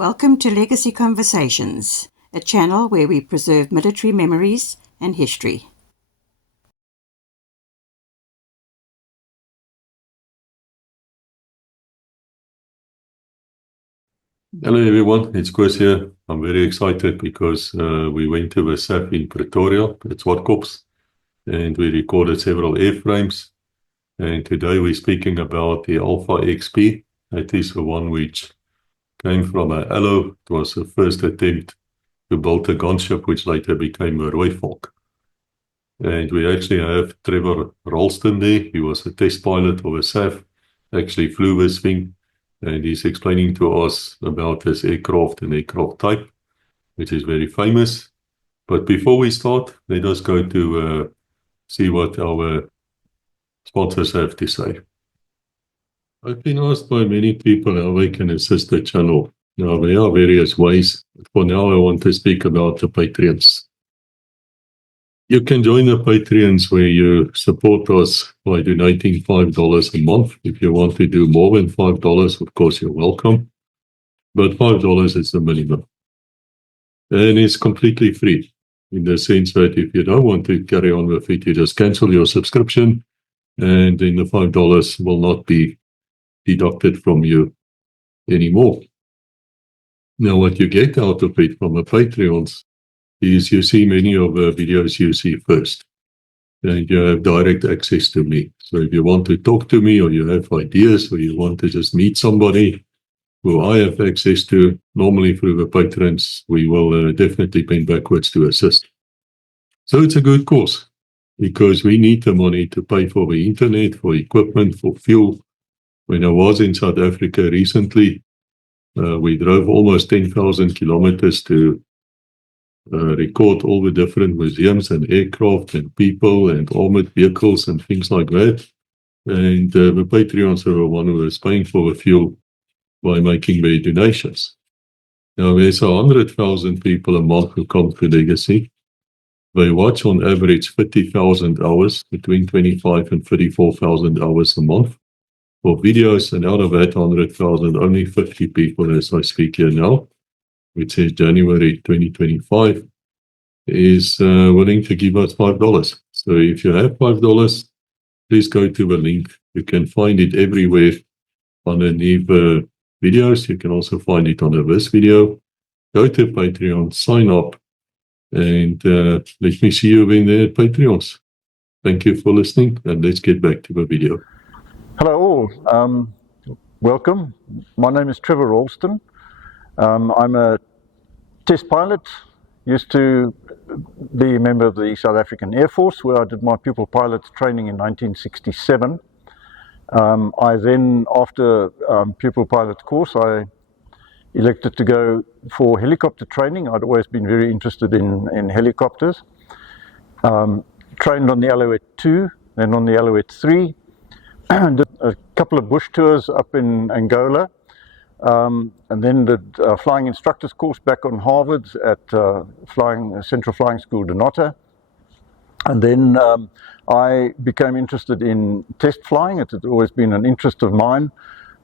Welcome to Legacy Conversations, a channel where we preserve military memories and history. Hello everyone, it's Koos here. I'm very excited because we went to a SAAF in Pretoria at Swartkop and we recorded several airframes. And today we're speaking about the Alpha XP. That is the one which came from an Allo. It was the first attempt to build a gunship which later became a Rooivalk. And we actually have Trevor Ralston there. He was a test pilot of a SAAF, actually flew this thing. And he's explaining to us about this aircraft and aircraft type, which is very famous. But before we start, let us go to see what our sponsors have to say. I've been asked by many people how they can assist the channel. Now, there are various ways. For now, I want to speak about the Patreons. You can join the Patreons where you support us by donating $5 a month. If you want to do more than $5, of course, you're welcome. But $5 is the minimum. And it's completely free in the sense that if you don't want to carry on with it, you just cancel your subscription and then the $5 will not be deducted from you anymore. Now, what you get out of it from the Patreons is you see many of the videos you see first. And you have direct access to me. So if you want to talk to me or you have ideas or you want to just meet somebody who I have access to, normally through the patrons, we will definitely bend backwards to assist. So it's a good cause because we need the money to pay for the internet, for equipment, for fuel. When I was in South Africa recently, we drove almost 10,000 kilometers to record all the different museums and aircraft and people and armored vehicles and things like that. And the Patreons are the one who is paying for the fuel by making their donations. Now, there's 100,000 people a month who come to Legacy. They watch on average 30,000 hours, between 25 and 34,000 hours a month for videos. And out of that 100,000, only 50 people, as I speak here now, which is January 2025, is willing to give us $5. So if you have $5, please go to the link. You can find it everywhere underneath videos. You can also find it under this video. Go to Patreon, sign up, and let me see you in there at Patreons. Thank you for listening, and let's get back to the video. Hello all. Welcome. My name is Trevor Ralston. I'm a test pilot, used to be a member of the South African Air Force, where I did my pupil pilot training in 1967. I then, after pupil pilot course, I elected to go for helicopter training. I'd always been very interested in helicopters. Trained on the Alouette 2, then on the Alouette 3. Did a couple of bush tours up in Angola. And then did a flying instructor's course back on Harvard at Central Flying School Donata. And then I became interested in test flying. It had always been an interest of mine.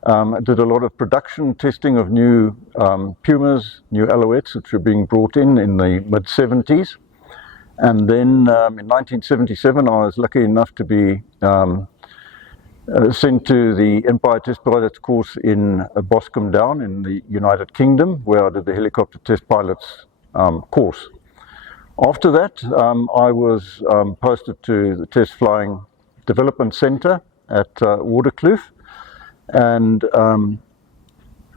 I did a lot of production testing of new Pumas, new Alouettes, which were being brought in the mid-70s. And then in 1977, I was lucky enough to be sent to the Empire Test Pilots course in Boscombe Down in the United Kingdom, where I did the helicopter test pilots course. After that, I was posted to the Test Flying Development Centre at Waterkloof, and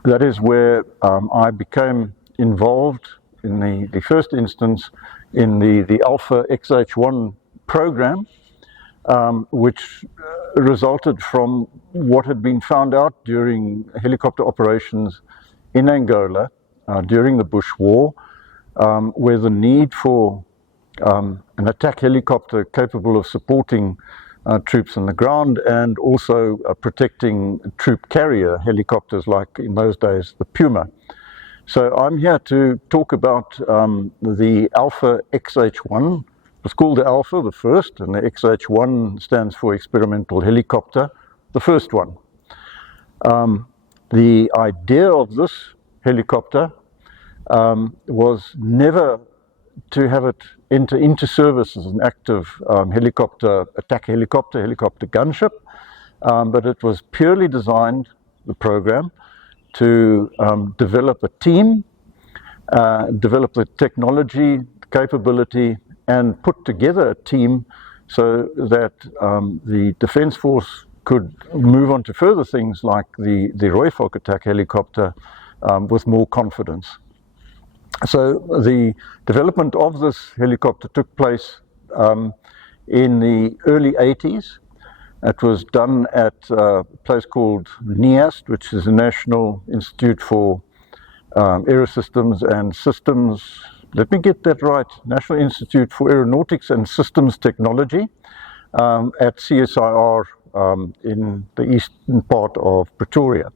that is where I became involved in the first instance in the Alpha XH1 program, which resulted from what had been found out during helicopter operations in Angola during the Bush War, where the need for an attack helicopter capable of supporting troops on the ground and also protecting troop carrier helicopters, like in those days the Puma. So I'm here to talk about the Alpha XH1. It was called the Alpha, the first, and the XH1 stands for experimental helicopter, the first one. The idea of this helicopter was never to have it enter into service as an active helicopter, attack helicopter, helicopter gunship, but it was purely designed, the program, to develop a team, develop the technology, capability, and put together a team so that the Defence Force could move on to further things like the Rooivalk Attack Helicopter with more confidence. So the development of this helicopter took place in the early 80s. It was done at a place called NIAST, which is the National Institute for Aerosystems and Systems. Let me get that right. National Institute for Aeronautics and Systems Technology at CSIR in the eastern part of Pretoria.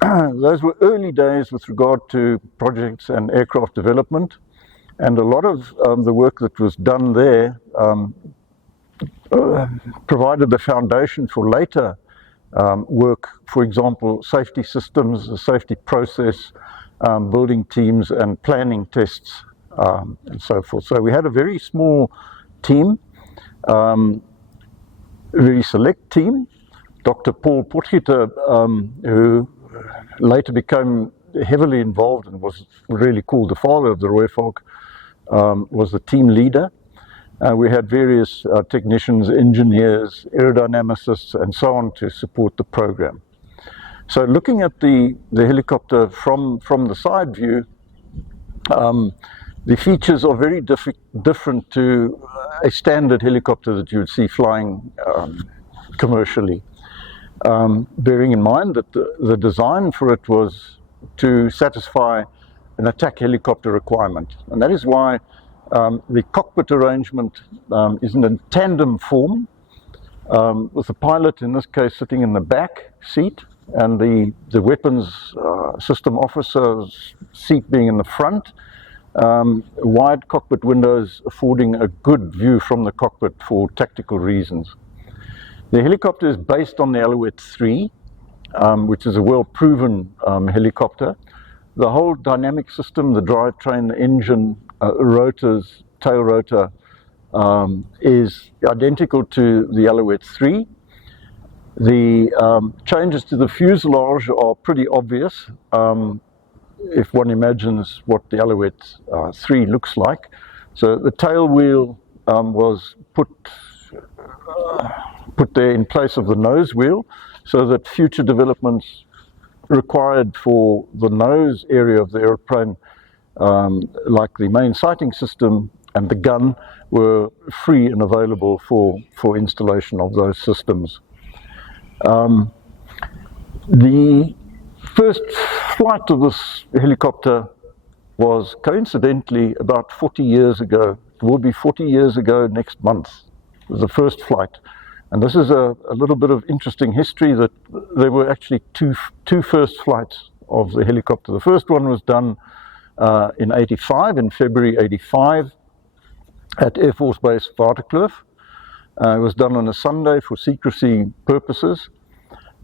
Those were early days with regard to projects and aircraft development, and a lot of the work that was done there provided the foundation for later work, for example, safety systems, the safety process, building teams and planning tests, and so forth. So we had a very small team, very select team. Dr. Paul Potgieter, who later became heavily involved and was really called the father of the Rooivalk, was the team leader. We had various technicians, engineers, aerodynamicists, and so on to support the program. So looking at the helicopter from the side view, the features are very different to a standard helicopter that you would see flying commercially. Bearing in mind that the design for it was to satisfy an attack helicopter requirement. And that is why the cockpit arrangement is in a tandem form, with the pilot, in this case, sitting in the back seat, and the weapons system officer's seat being in the front. Wide cockpit windows affording a good view from the cockpit for tactical reasons. The helicopter is based on the Alouette 3, which is a well-proven helicopter. The whole dynamic system, the drivetrain, the engine, rotors, tail rotor, is identical to the Alouette 3. The changes to the fuselage are pretty obvious if one imagines what the Alouette 3 looks like. So the tail wheel was put there in place of the nose wheel, so that future developments required for the nose area of the airplane, like the main sighting system and the gun, were free and available for installation of those systems. The first flight of this helicopter was coincidentally about 40 years ago. It will be 40 years ago next month. It was the first flight. And this is a little bit of interesting history, that there were actually two first flights of the helicopter. The first one was done in '85, in February '85, at Air Force Base Swartkop. It was done on a Sunday for secrecy purposes,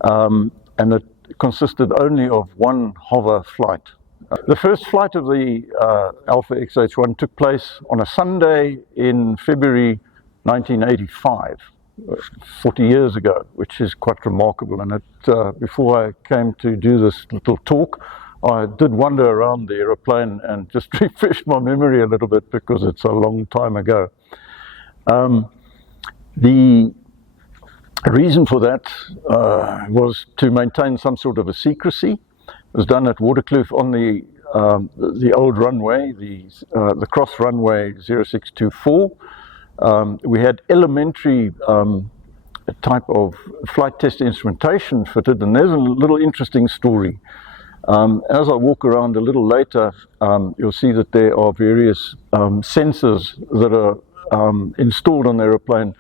and it consisted only of one hover flight. The first flight of the Alpha XH1 took place on a Sunday in February 1985. 40 years ago, which is quite remarkable. And before I came to do this little talk, I did wander around the aeroplane and just refresh my memory a little bit, because it's a long time ago. The reason for that was to maintain some sort of a secrecy. It was done at Waterkloof on the old runway, the cross runway 0624. We had elementary type of flight test instrumentation fitted, and there's a little interesting story. As I walk around a little later, you'll see that there are various sensors that are installed on the aeroplane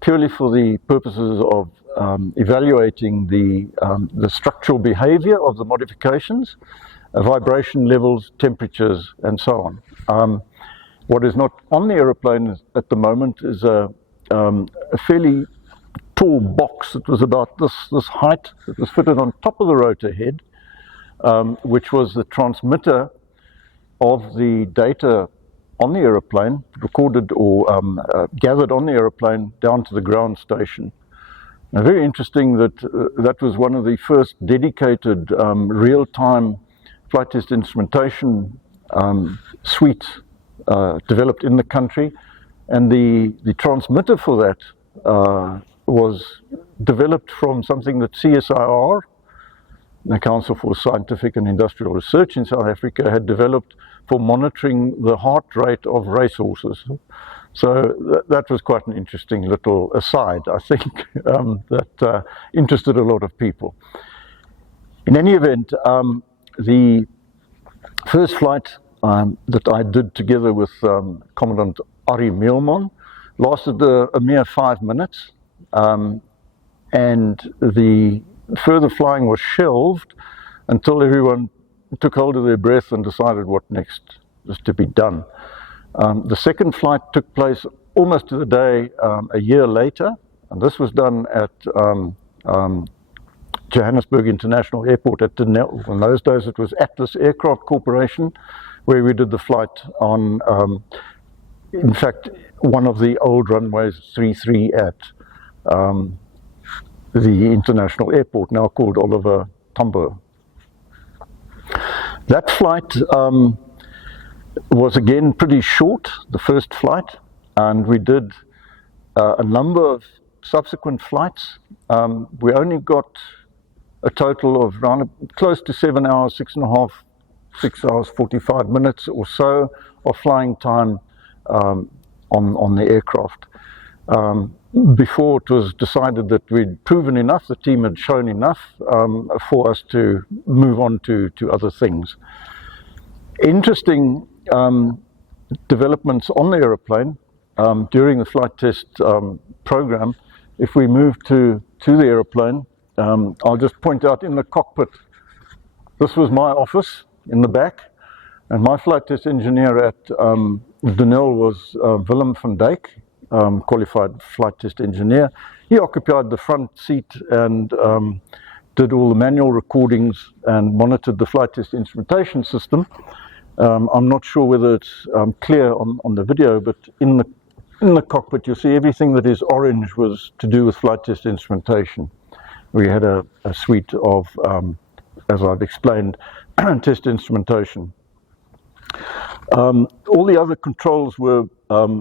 purely for the purposes of evaluating the structural behavior of the modifications, vibration levels, temperatures, and so on. What is not on the aeroplane at the moment is a fairly tall box that was about this height. It was fitted on top of the rotor head, which was the transmitter of the data on the aeroplane, recorded or gathered on the aeroplane down to the ground station. Now, very interesting that that was one of the first dedicated real-time flight test instrumentation suites developed in the country, and the transmitter for that was developed from something that CSIR, the Council for Scientific and Industrial Research in South Africa, had developed for monitoring the heart rate of racehorses. So that was quite an interesting little aside, I think, that interested a lot of people. In any event, the first flight that I did together with Commandant Ari Meelman lasted a mere 5 minutes, and the further flying was shelved until everyone took hold of their breath and decided what next was to be done. The second flight took place almost to the day a year later, and this was done at Johannesburg International Airport at Denel. In those days it was Atlas Aircraft Corporation, where we did the flight on, in fact, one of the old runways 33 at the international airport, now called Oliver Tambo. That flight was again pretty short, the first flight, and we did a number of subsequent flights. We only got a total of around close to 7 hours, 6 hours 45 minutes or so of flying time on the aircraft. Before it was decided that we'd proven enough, the team had shown enough for us to move on to other things. Interesting developments on the aeroplane during the flight test program. If we move to the aeroplane, I'll just point out in the cockpit, this was my office in the back, and my flight test engineer at Denel was Willem van Dijk, qualified flight test engineer. He occupied the front seat and did all the manual recordings and monitored the flight test instrumentation system. I'm not sure whether it's clear on the video, but in the cockpit you'll see everything that is orange was to do with flight test instrumentation. We had a suite of, as I've explained, test instrumentation. All the other controls were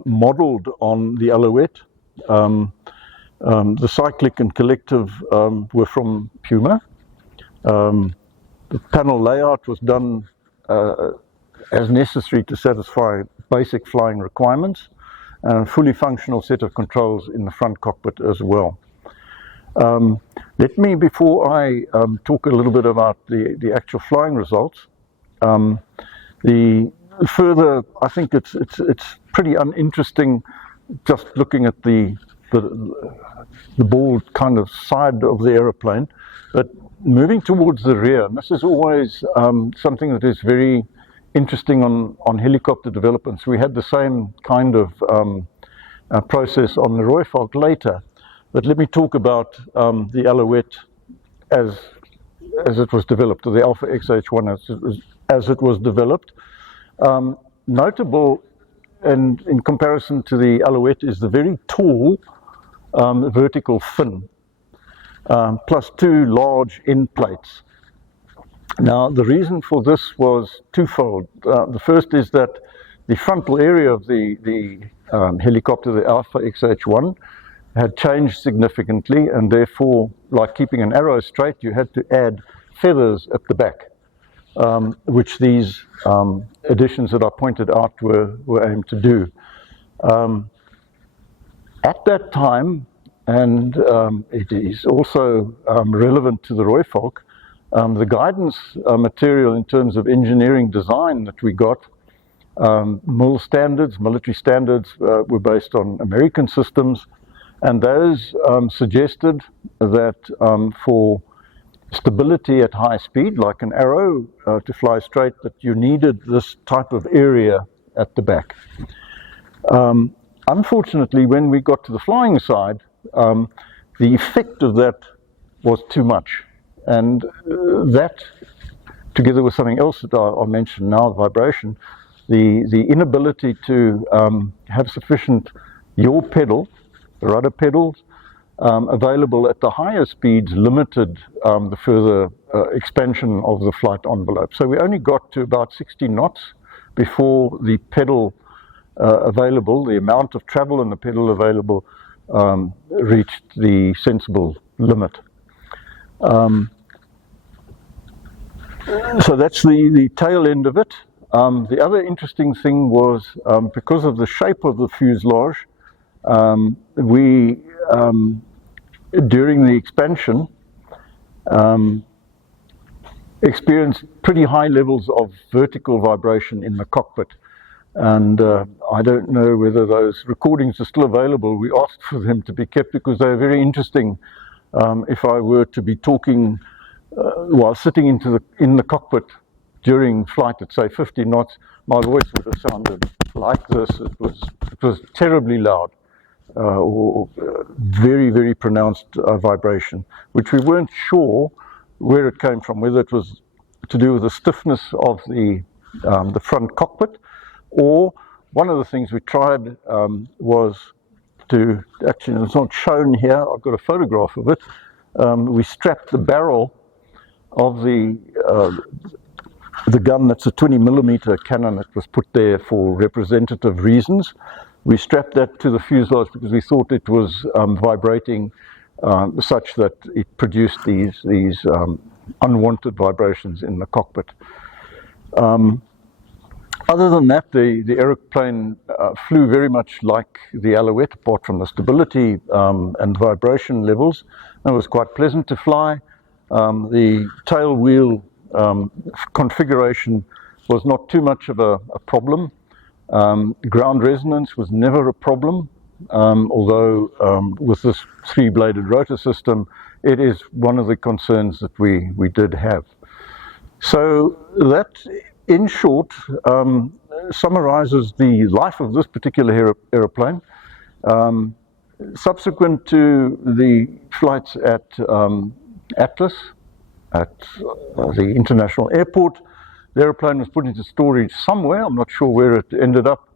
modeled on the Alouette. The cyclic and collective were from Puma. The panel layout was done as necessary to satisfy basic flying requirements, and a fully functional set of controls in the front cockpit as well. Let me, before I talk a little bit about the actual flying results, the further, I think it's pretty uninteresting just looking at the bald kind of side of the aeroplane, but moving towards the rear, and this is always something that is very interesting on helicopter developments. We had the same kind of process on the Rooivalk later, but let me talk about the Alouette as it was developed, or the Alpha XH1 as it was developed. Notable, and in comparison to the Alouette, is the very tall vertical fin, plus two large end plates. Now, the reason for this was twofold. The first is that the frontal area of the helicopter, the Alpha XH1, had changed significantly, and therefore, like keeping an arrow straight, you had to add feathers at the back, which these additions that I pointed out were aimed to do. At that time, and it is also relevant to the Rooivalk, the guidance material in terms of engineering design that we got, military standards were based on American systems, and those suggested that for stability at high speed, like an arrow to fly straight, that you needed this type of area at the back. Unfortunately, when we got to the flying side, the effect of that was too much, and that together with something else that I'll mention now, vibration, the inability to have sufficient yaw pedal, the rudder pedals, available at the higher speeds limited the further expansion of the flight envelope. So we only got to about 60 knots before the pedal available, the amount of travel in the pedal available, reached the sensible limit. So that's the tail end of it. The other interesting thing was, because of the shape of the fuselage, we, during the expansion, experienced pretty high levels of vertical vibration in the cockpit. And I don't know whether those recordings are still available. We asked for them to be kept because they are very interesting. If I were to be talking while sitting in the cockpit during flight at say 50 knots, my voice would have sounded like this. It was terribly loud, or very, very pronounced vibration, which we weren't sure where it came from, whether it was to do with the stiffness of the front cockpit, or one of the things we tried was to, actually it's not shown here, I've got a photograph of it, we strapped the barrel of the gun, that's a 20mm cannon that was put there for representative reasons. We strapped that to the fuselage because we thought it was vibrating such that it produced these unwanted vibrations in the cockpit. Other than that, the aeroplane flew very much like the Alouette, apart from the stability and vibration levels. It was quite pleasant to fly. The tail wheel configuration was not too much of a problem. Ground resonance was never a problem, although with this three-bladed rotor system, it is one of the concerns that we did have. So that, in short, summarizes the life of this particular aeroplane. Subsequent to the flights at Atlas, at the international airport, the aeroplane was put into storage somewhere. I'm not sure where it ended up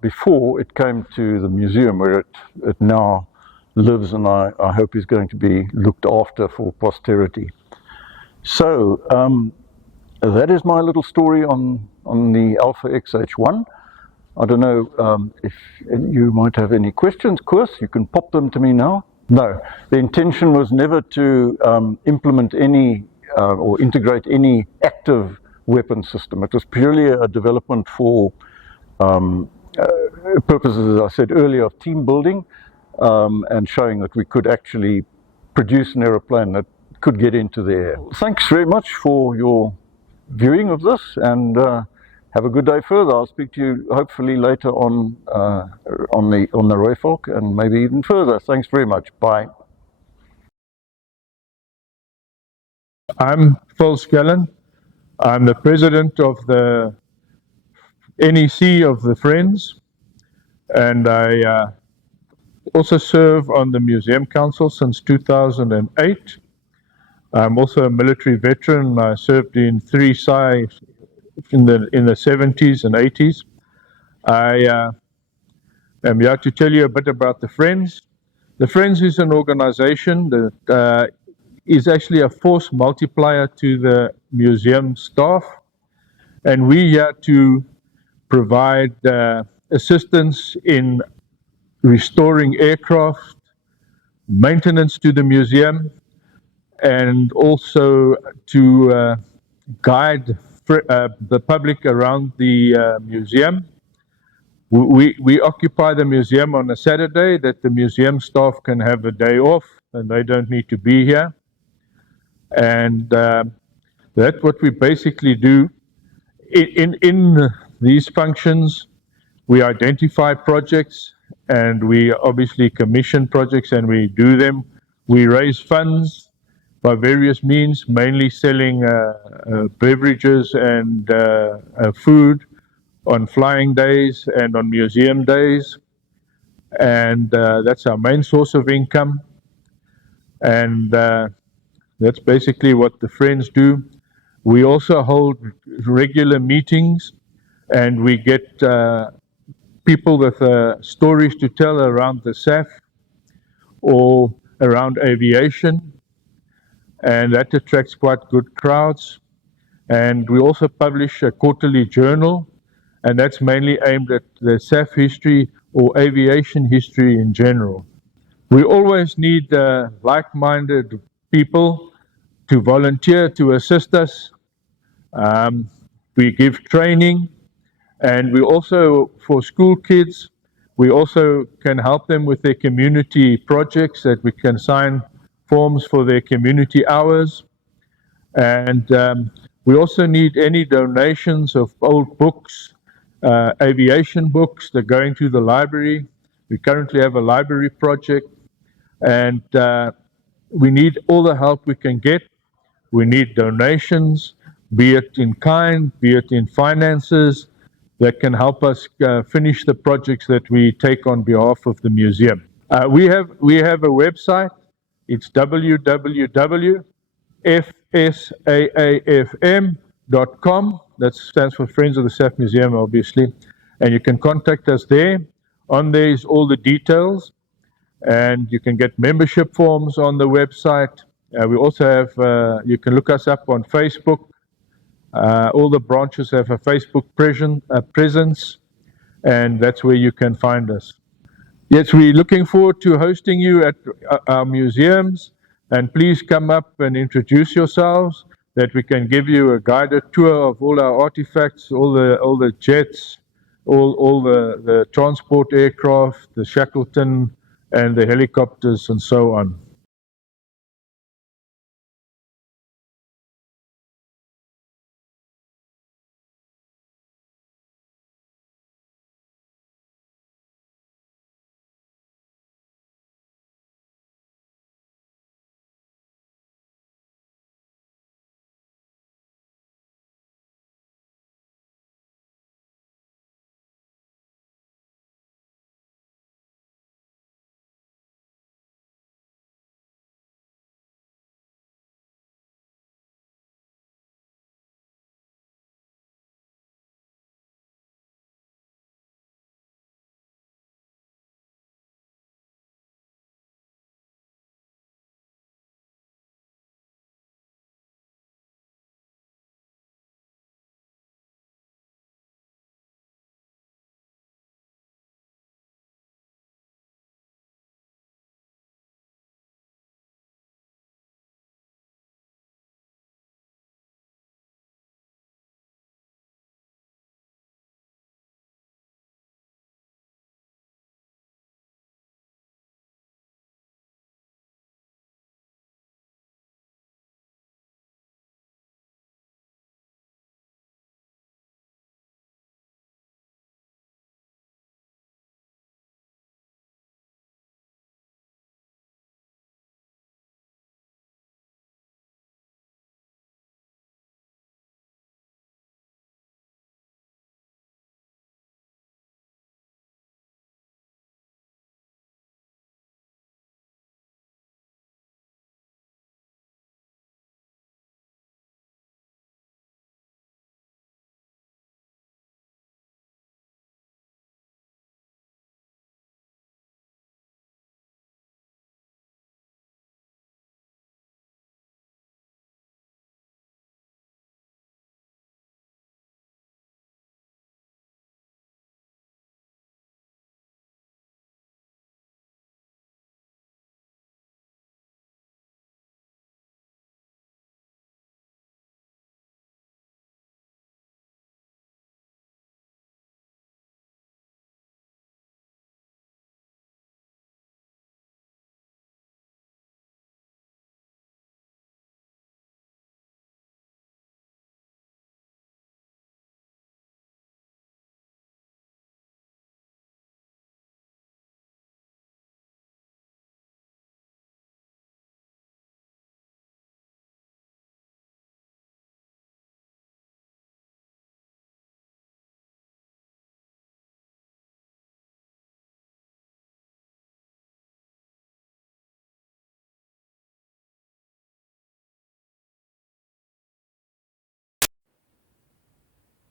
before it came to the museum, where it now lives, and I hope is going to be looked after for posterity. So that is my little story on the Alpha XH1. I don't know if you might have any questions. Koos, you can pop them to me now. No, the intention was never to implement any or integrate any active weapon system. It was purely a development for purposes, as I said earlier, of team building and showing that we could actually produce an aeroplane that could get into the air. Thanks very much for your viewing of this, and have a good day further. I'll speak to you hopefully later on the Rooivalk, and maybe even further. Thanks very much. Bye. I'm Phil Skellen. I'm the president of the NEC of the Friends, and I also serve on the Museum Council since 2008. I'm also a military veteran. I served in 3 SAAF in the 70s and 80s. I am here to tell you a bit about the Friends. The Friends is an organization that is actually a force multiplier to the museum staff, and we're here to provide assistance in restoring aircraft, maintenance to the museum, and also to guide the public around the museum. We occupy the museum on a Saturday that the museum staff can have a day off and they don't need to be here. And that's what we basically do. In these functions, we identify projects and we obviously commission projects and we do them. We raise funds by various means, mainly selling beverages and food on flying days and on museum days. And that's our main source of income. And that's basically what the Friends do. We also hold regular meetings, and we get people with stories to tell around the SAAF or around aviation, and that attracts quite good crowds. And we also publish a quarterly journal, and that's mainly aimed at the SAAF history or aviation history in general. We always need like-minded people to volunteer to assist us. We give training, and we also, for school kids, we also can help them with their community projects, that we can sign forms for their community hours. And we also need any donations of old books, aviation books that are going to the library. We currently have a library project, and we need all the help we can get. We need donations, be it in kind, be it in finances, that can help us finish the projects that we take on behalf of the museum. We have a website. It's www.fsaafm.com. That stands for Friends of the SAAF Museum, obviously. And you can contact us there. On there is all the details. And you can get membership forms on the website. We also have, you can look us up on Facebook. All the branches have a Facebook presence, and that's where you can find us. Yes, we're looking forward to hosting you at our museums, and please come up and introduce yourselves, that we can give you a guided tour of all our artifacts, all the jets, all the transport aircraft, the Shackleton, and the helicopters, and so on.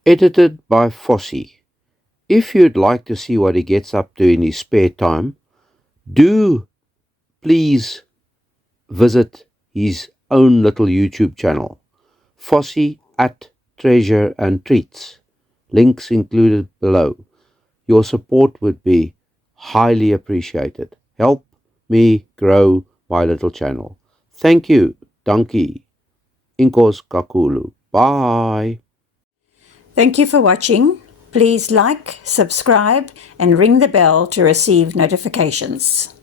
Edited by Fossey. If you'd like to see what he gets up to in his spare time, do please visit his own little YouTube channel, Fossey at Treasure and Treats. Links included below. Your support would be highly appreciated. Help me grow my little channel. Thank you. Dankie. Inkos kakulu. Bye. Thank you for watching. Please like, subscribe, and ring the bell to receive notifications.